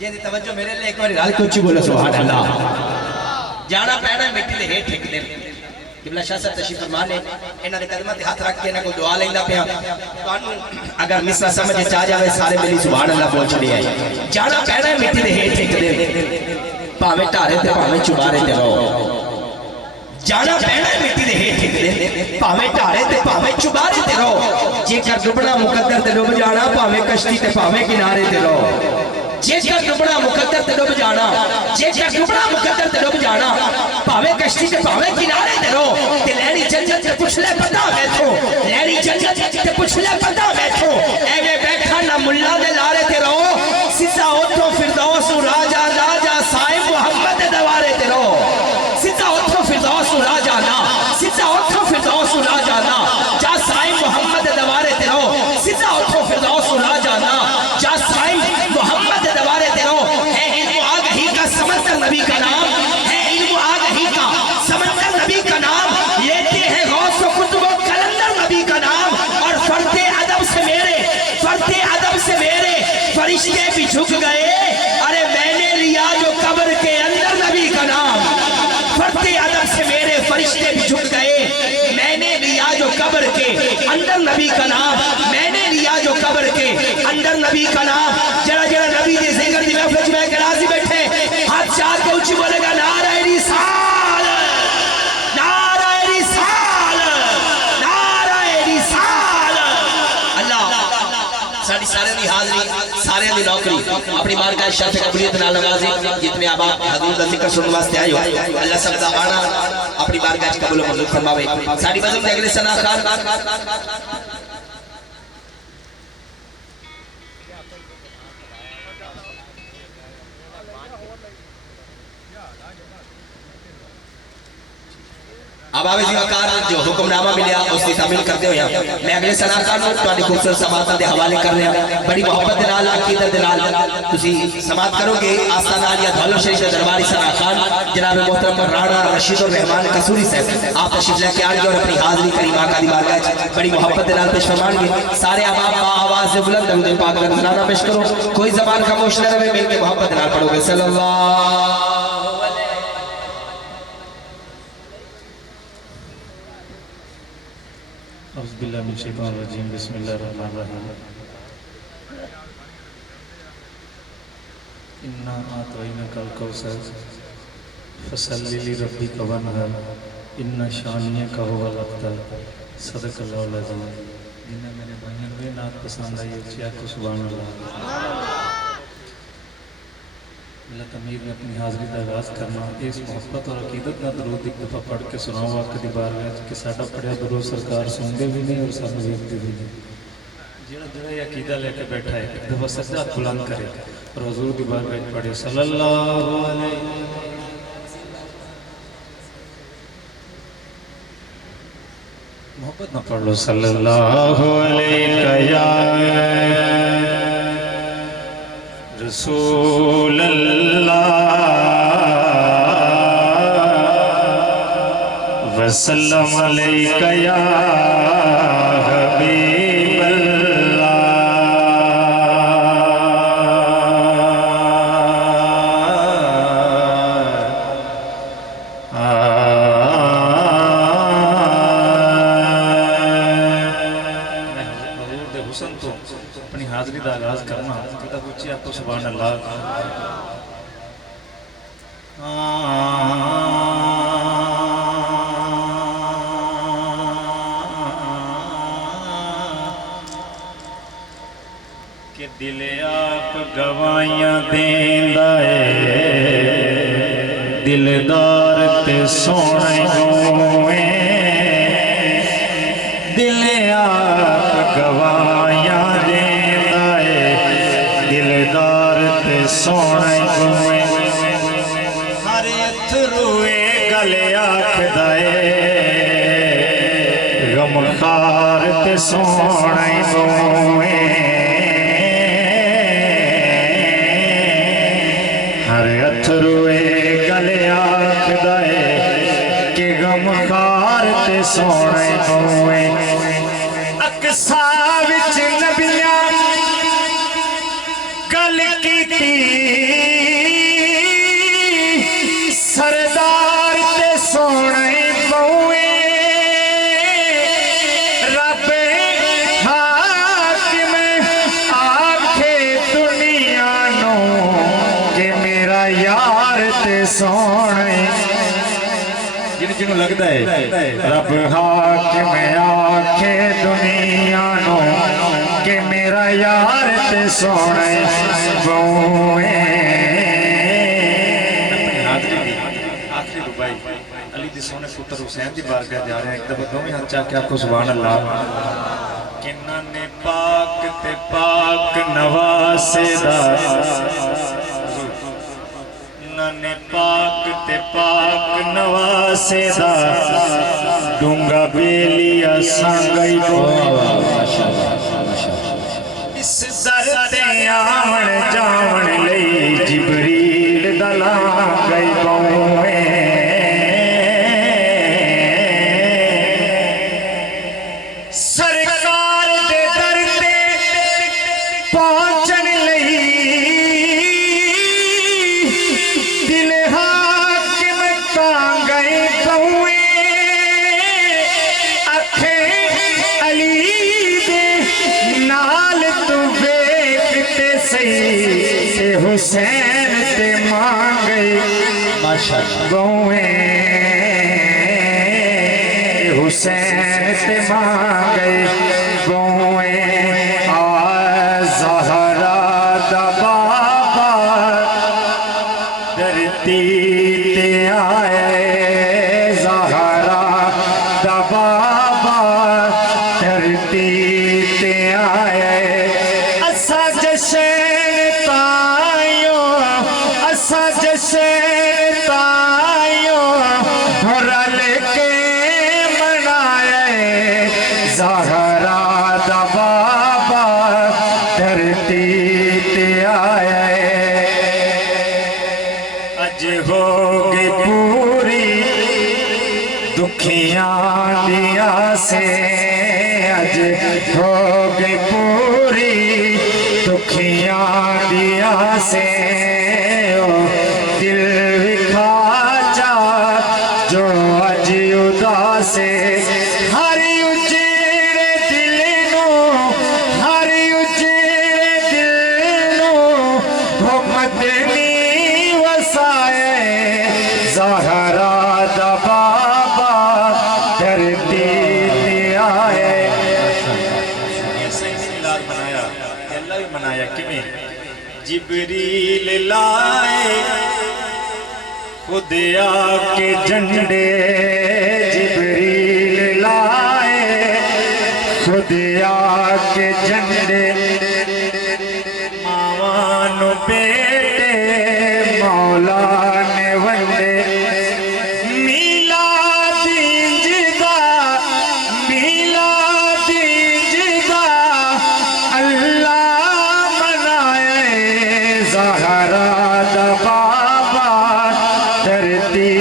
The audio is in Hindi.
जिंदी तवज्जो मेरे लिए एक बार रल के उच्ची बोलो सुभान अल्लाह। जाना पैना मिट्टी दे हेठ ठेक दे किबला शाह साहब तशरीफ फरमा ने इन्हां दे कदमां ते हाथ रख के इन्हां को दुआ लेंदा पिया। तुहानू अगर मिसरा समझ आ जावे सारे मिली सुभान अल्लाह बोल छड़िया। जाना पैना मिट्टी दे हेठ ठेक दे भावें ढारे ते भावें चुबारे ते रहो। जाना पैना मिट्टी दे हेठ ठेक दे भावें ढारे ते भावें चुबारे ते रहो। जेकर डुबना मुकद्दर ते डुब जाना भावें कश्ती ते भावें किनारे ते रहो। जेकर डुबना मुकद्दर ते डुब जाना जेकर डुबना मुकद्दर ते डुब जाना भावें कश्ती ते भावें किनारे ते रहो। ते लहरी जन्नत ते पुछ ले पता बैठो लहरी जन्नत ते पुछ ले पता बैठो। एवें बैठा ना मुल्ला दे लारे ते रहो सीधा उठो फिरदौस राजा राजा साहिब मोहम्मद दे दवारे ते रहो। सीधा उठो फिरदौस राजा ना सीधा उठो फिरदौस राजा ना जा साहिब मोहम्मद दे दवारे ते रहो। सीधा उठो फिरदौस राजा ना जा साहिब मोहम्मद दे दवारे ते रहो। है इल्म आगही का समंदर नबी का नाम है इल्म आगही का समंदर नबी का नाम लेते हैं गौस व कुतुब व कलंदर नबी का नाम। और फरते अदब से मेरे फरिश्ते भी झुक गए। अरे मैंने लिया जो कब्र के अंदर नबी का नाम। फरते अदब से मेरे फरिश्ते भी झुक गए। मैंने लिया जो कब्र के अंदर नबी का नाम मैंने लिया जो कब्र के अंदर नबी का नाम। जरा जरा नबी दे जिक्र दी महफिल में राजी बैठे हाथ चार के ऊंची बोलेगा नारा रिसाल नारा रिसाल नारा रिसाल। अल्लाह सारी सारे दी हाजरी सारे दी नौकरी अपनी बारगाह शर्फ कबूलियत नाल नवाजी। जितने आप हजूर दा जिक्र सुनने वास्ते आए हो अल्लाह सब दा आना अपनी बारगाह च कबूल मंजूर फरमावे। साडी बज़म दे अगले सना खान अब आवे जी वकार जो हुक्मनामा मिलिया उसकी तामील करते हुए मैं अगले सलाहकार को तुहाडी खूबसूरत समाअत दे हवाले कर रहा बड़ी मोहब्बत दे नाल अकीदत दे नाल तुसी समाअत करोगे। आस्ताना या धौलो शरीफ के दरबारी सलाहकार जनाब मोहतरम राणा रशीदुर रहमान कसूरी साहब आप तशरीफ लेके आएंगे और अपनी हाजिरी करीमा का दी बारगाह बड़ी मोहब्बत दे नाल पेश फरमाएंगे। सारे अहबाब बा आवाज से बुलंद दरूद पाक का नजराना पेश करो। कोई ज़बान खामोश न रहे मिलके मोहब्बत दे नाल पढ़ोगे सल्लल्लाहु बिस्मिल्लाहिर्रहमानिर्रहीम बिस्मिल्लाहिर्रहमानिर्रहीम इन्ना आतैनाकल कौसर फसल्लि लिरब्बिका वन्हर इन्ना शानियका हुवल अब्तर सदकल्लाहुल अज़ीम। जिन्हें मैंने भाइयों में नात पसंद आई अच्छी आपको सुभान अल्लाह। अल्लाह तमीर ने अपनी हाज़िरी का आगाज़ करना इस मोहब्बत और अकीदत का दरूद एक दफ़ा पढ़ के सुनाओ आपकी दी बारगाह कि साडा पढ़िया दरूद सरकार सुनते भी नहीं और सानू वेखते भी नहीं। जिहड़ा जिहड़ा अकीदा लेके बैठा है एक दफ़ा सज्जा बुलंद करे और हुज़ूर दी बारगाह पढ़े सल्लल्लाहु अलैहि मोहब्बत ना पढ़ लो सल्लल्लाहु अलैहि या रसूल अल्लाह वसल्लम अलैका या हबीब अपनी हाजिरी का आगाज करना किताब उच्ची आपको सुभान अल्लाह। कि दिल आप गवाइयां देंदा है दिलदार ते सोहणे होए दिल आप गवाइयां सोहणे होए हर अथरूए गले आखदा है गमखार ते सोहणे होए हर अथरूए गले आखदा है कि गमखार ते सोहणे होए। अकसा विच नबियां गल गल कीती सरदार ते सोने बहुए रब हाकिम आखे दुनिया नो कि मेरा यार ते सोने जिन्हों लगता है रब हाकिम आखे दुनिया नो कि मेरा यार ते सोने बहुए आखिरी रुबाई अली दी सोने पुत्र हुसैन दी बारगाह जा रहे हैं। एक दफा दोवें हाथ चाह के आखो सुभान अल्लाह। किन्ना ने पाक ते पाक नवासे दा ने पाक ते पाक नवासे दा डूंगा बेलिया संगई बो इस दर ते आवन जावन लई जिबरील दला गई बौए सरकार दे दर ते पहुंचन लई दिल हाकिम तां गए बौए अखे अली दे नाल तू वेखते सही ते हुसैन ते मांगे बौए हुसैन ते मांगे बौए आ ज़हरा दा बाबा धरती ते आए ज़हरा दा बाबा धरती ते आए असा जशन तायो असा जशन तायो रल के मनाए ज़हरा दा बाबा धरती ते आए अज हो गई पूरी दुखियां दिया से अज हो गई पूरी दुखियां दिया से ओ दिल विखा जा जो अज उदासे हर उजड़े दिल नो हर उजड़े दिल नो हो मदनी वसाए ज़हरा दा बाबा धरती ते आए मनाया अल्लाह भी मनाया किमें जिबरील लाए खुद आके झंडे जिबरील लाए खुद आके झंडे मावानु बेटे मौला ने वंडे मीलाद इंजदा अल्लाह मनाए ज़हरा दा बाबा धरती